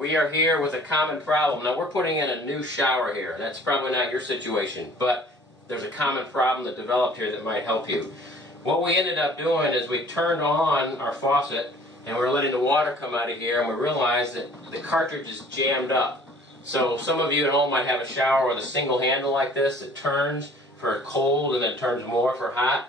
We are here with a common problem. Now we're putting in a new shower here. That's probably not your situation, but there's a common problem that developed here that might help you. What we ended up doing is we turned on our faucet and we were letting the water come out of here, and we realized that the cartridge is jammed up. So some of you at home might have a shower with a single handle like this that turns for cold and then turns more for hot.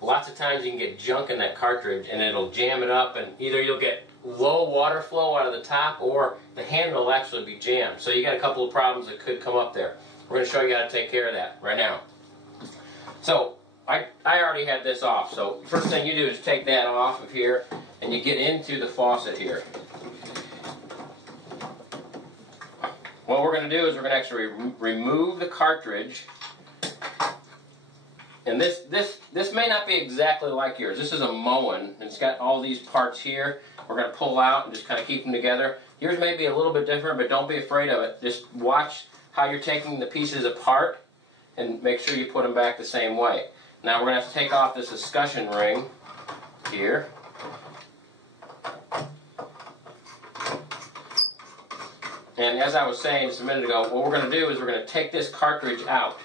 Lots of times you can get junk in that cartridge and it'll jam it up, and either you'll get low water flow out of the top or the handle will actually be jammed. So you got a couple of problems that could come up there. We're going to show you how to take care of that right now. So I already had this off. So first thing you do is take that off of here and you get into the faucet here. What we're going to do is we're going to actually remove the cartridge. And this may not be exactly like yours. This is a Moen, and it's got all these parts here. We're going to pull out and just kind of keep them together. Yours may be a little bit different, but don't be afraid of it. Just watch how you're taking the pieces apart and make sure you put them back the same way. Now we're going to have to take off this escutcheon ring here. And as I was saying just a minute ago, what we're going to do is we're going to take this cartridge out.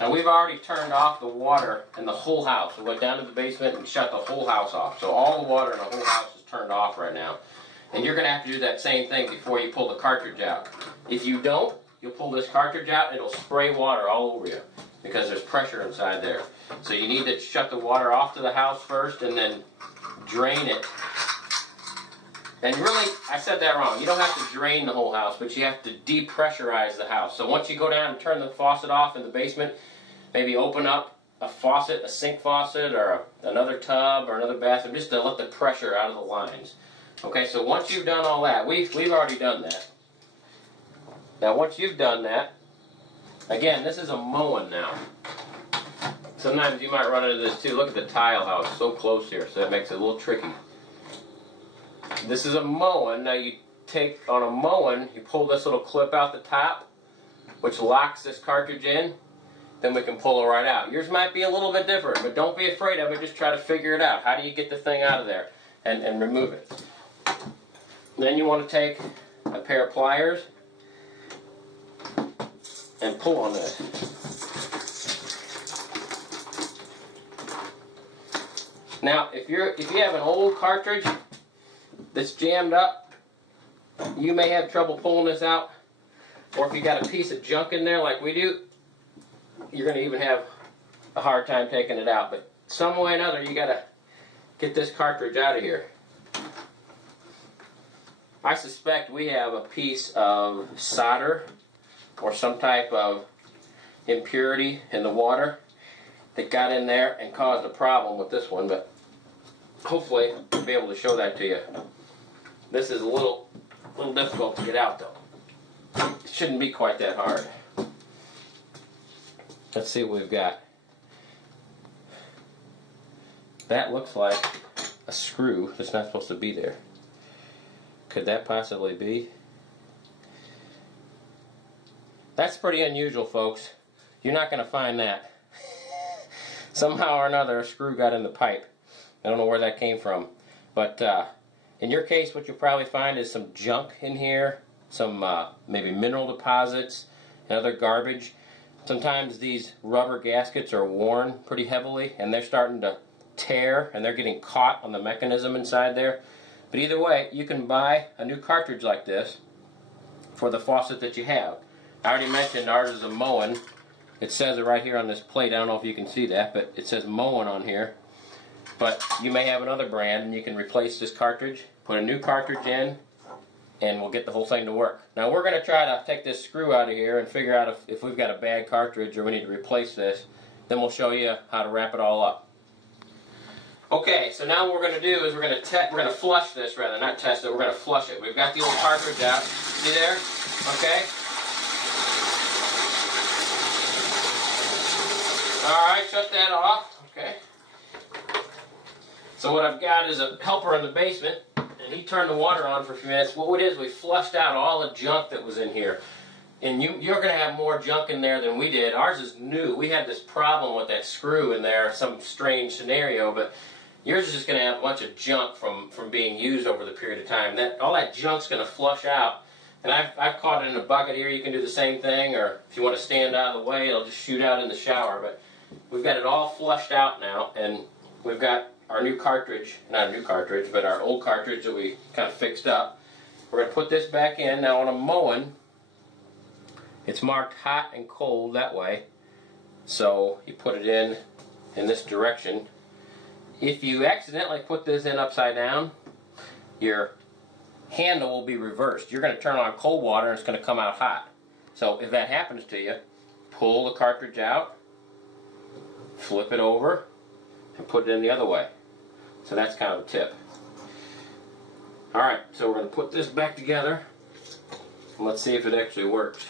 Now we've already turned off the water in the whole house. We went down to the basement and shut the whole house off. So all the water in the whole house is turned off right now. And you're going to have to do that same thing before you pull the cartridge out. If you don't, you'll pull this cartridge out and it'll spray water all over you because there's pressure inside there. So you need to shut the water off to the house first and then drain it. And really, I said that wrong. You don't have to drain the whole house, but you have to depressurize the house. So once you go down and turn the faucet off in the basement, maybe open up a faucet, a sink faucet, or another tub, or another bathroom, just to let the pressure out of the lines. Okay, so once you've done all that, we've already done that. Now once you've done that, again, this is a Moen now. Sometimes you might run into this too. Look at the tile house, so close here, so that makes it a little tricky. This is a Moen. Now you take, on a Moen, you pull this little clip out the top, which locks this cartridge in. Then we can pull it right out. Yours might be a little bit different, but don't be afraid of it. Just try to figure it out. How do you get the thing out of there and remove it? Then you want to take a pair of pliers and pull on this. Now, if you have an old cartridge that's jammed up, you may have trouble pulling this out. Or if you got a piece of junk in there like we do, you're going to even have a hard time taking it out. But some way or another, you got to get this cartridge out of here. I suspect we have a piece of solder or some type of impurity in the water that got in there and caused a problem with this one, but hopefully I'll be able to show that to you. This is a little difficult to get out though. It shouldn't be quite that hard. Let's see what we've got. That looks like a screw that's not supposed to be there. Could that possibly be? That's pretty unusual, folks. You're not going to find that. Somehow or another, a screw got in the pipe. I don't know where that came from. But in your case, what you'll probably find is some junk in here, some maybe mineral deposits and other garbage. Sometimes these rubber gaskets are worn pretty heavily and they're starting to tear and they're getting caught on the mechanism inside there. But either way, you can buy a new cartridge like this for the faucet that you have. I already mentioned ours is a Moen. It says it right here on this plate. I don't know if you can see that, but it says Moen on here. But you may have another brand and you can replace this cartridge, put a new cartridge in, and we'll get the whole thing to work. Now we're going to try to take this screw out of here and figure out if we've got a bad cartridge or we need to replace this. Then we'll show you how to wrap it all up. Okay, so now what we're going to do is we're going to flush this, rather, not test it, we're going to flush it. We've got the old cartridge out. See there? Okay. Alright, shut that off. Okay. So what I've got is a helper in the basement. And he turned the water on for a few minutes. What it is, we flushed out all the junk that was in here. And you're going to have more junk in there than we did. Ours is new. We had this problem with that screw in there, some strange scenario, but yours is just going to have a bunch of junk from being used over the period of time. All that junk's going to flush out. And I've caught it in a bucket here. You can do the same thing, or if you want to stand out of the way, it'll just shoot out in the shower. But we've got it all flushed out now, and we've got our new cartridge, not a new cartridge, but our old cartridge that we kind of fixed up. We're going to put this back in. Now on a mowing, it's marked hot and cold that way. So you put it in this direction. If you accidentally put this in upside down, your handle will be reversed. You're going to turn on cold water and it's going to come out hot. So if that happens to you, pull the cartridge out, flip it over, and put it in the other way. So that's kind of a tip. Alright, so we're going to put this back together and let's see if it actually works.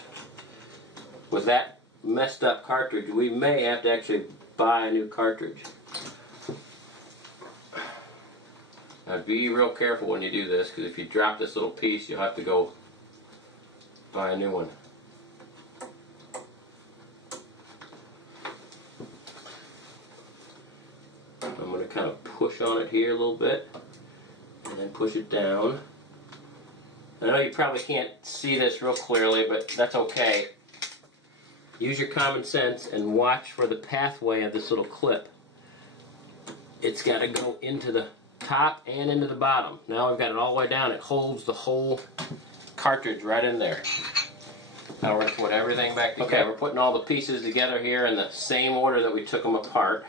With that messed up cartridge, we may have to actually buy a new cartridge. Now be real careful when you do this, because if you drop this little piece, you'll have to go buy a new one. I'm going to kind of push on it here a little bit, and then push it down. I know you probably can't see this real clearly, but that's okay. Use your common sense and watch for the pathway of this little clip. It's got to go into the top and into the bottom. Now I've got it all the way down. It holds the whole cartridge right in there. Now we're going to put everything back together. Okay, we're putting all the pieces together here in the same order that we took them apart.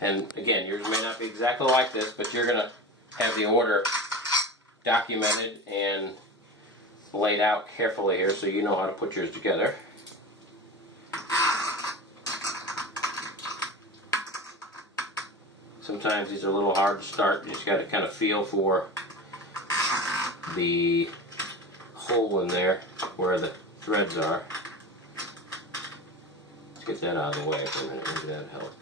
And again, yours may not be exactly like this, but you're going to have the order documented and laid out carefully here so you know how to put yours together. Sometimes these are a little hard to start. You just got to kind of feel for the hole in there where the threads are. Let's get that out of the way for a minute. Maybe that'll help.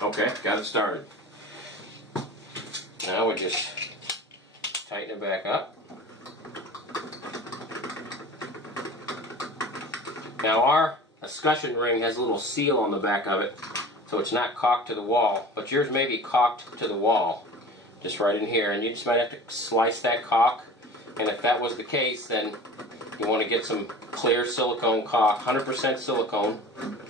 Okay, got it started. Now we just tighten it back up. Now our escutcheon ring has a little seal on the back of it, so it's not caulked to the wall, but yours may be caulked to the wall, just right in here, and you just might have to slice that caulk, and if that was the case, then you want to get some clear silicone caulk, 100% silicone,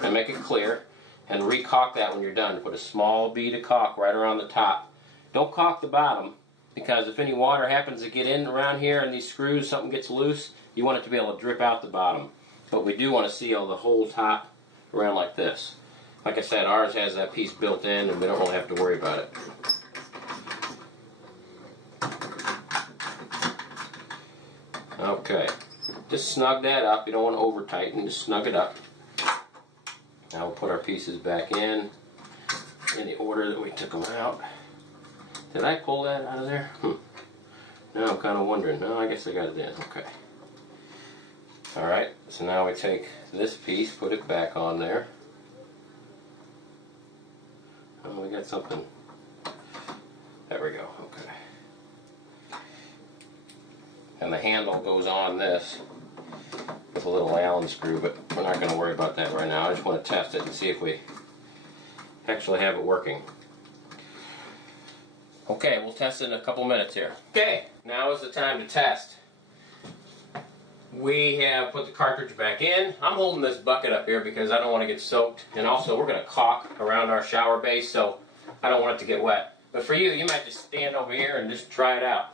and make it clear, and re-caulk that when you're done. Put a small bead of caulk right around the top. Don't caulk the bottom, because if any water happens to get in around here and these screws, something gets loose, you want it to be able to drip out the bottom. But we do want to seal the whole top around like this. Like I said, ours has that piece built in and we don't really have to worry about it. Okay, just snug that up. You don't want to over tighten, just snug it up. Now we'll put our pieces back in the order that we took them out. Did I pull that out of there? Now I'm kind of wondering. No, I guess I got it in. Okay. Alright, so now we take this piece, put it back on there. Oh, we got something. There we go, okay. And the handle goes on this with a little Allen screw, but we're not going to worry about that right now. I just want to test it and see if we actually have it working. Okay, we'll test it in a couple minutes here. Okay, now is the time to test. We have put the cartridge back in. I'm holding this bucket up here because I don't want to get soaked. And also we're going to caulk around our shower base, so I don't want it to get wet. But for you, you might just stand over here and just try it out.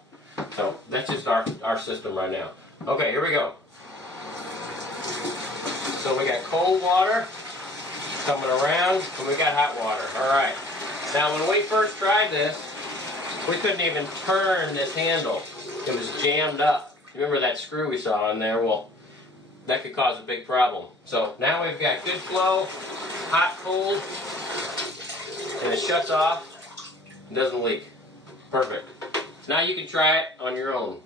So that's just our system right now. Okay, here we go. So we got cold water coming around, and we got hot water. Alright. Now when we first tried this, we couldn't even turn this handle. It was jammed up. Remember that screw we saw in there? Well, that could cause a big problem. So now we've got good flow, hot, cold, and it shuts off and doesn't leak. Perfect. So now you can try it on your own.